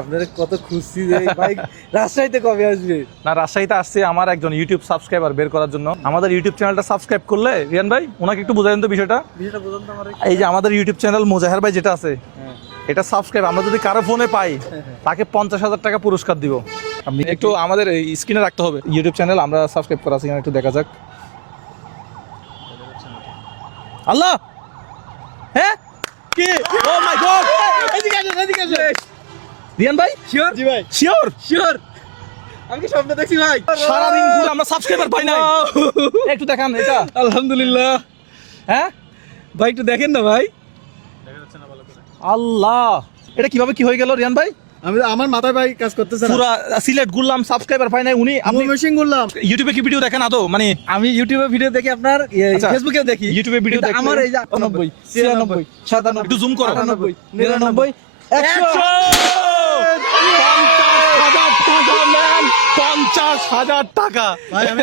আপনারা কত খুশি যে ভাই রাজশাহীতে কবে আসবে? না, রাজশাহীতে আসছে আমার একজন ইউটিউব সাবস্ক্রাইবার বের করার জন্য। আমাদের ইউটিউব চ্যানেলটা সাবস্ক্রাইব করলে, রিয়ান ভাই ওনাকে একটু বোঝাবেন তো বিষয়টা। বলুন তো আমার। এই যে আমাদের ইউটিউব চ্যানেল মোজাহের ভাই যেটা আছে, হ্যাঁ। এটা সাবস্ক্রাইব আমরা যদি কারো ফোনে পাই তাকে 50,000 টাকা পুরস্কার দিব। আপনি একটু আমাদের স্ক্রিনে রাখতে হবে ইউটিউব চ্যানেল আমরা সাবস্ক্রাইব করা আছে কিনা একটু দেখা যাক। আল্লাহ, হ্যাঁ কি, ও মাই গড, এদিকে আসেন। রিয়ান ভাই শিওর? জি ভাই। শিওর আমি কি স্বপ্ন দেখছি ভাই? সারাদিন ঘুরে আমরা সাবস্ক্রাইবার পাই নাই। একটু দেখান এটা। আলহামদুলিল্লাহ। হ্যাঁ ভাই একটু দেখেন না ভাই। আল্লাহ, এটা কিভাবে কি হয়ে গেল রিয়ান ভাই? আমার মাথায় ভাই কাজ করতেছে না। পুরা সিলেট ঘুরলাম, সাবস্ক্রাইবার পাই নাই। আপনি মেশিন করলাম। ইউটিউবে কি ভিডিও দেখেন আদৌ? মানে আমি ইউটিউবে ভিডিও দেখি, আপনার আচ্ছা, ফেসবুকে দেখি। ইউটিউবে ভিডিও কিন্তু দেখলে আমার এই যে 89, 96, 97, একটু জুম করো। 98, 99, 100। 50,000 টাকা, 50,000 টাকা। ভাই আমি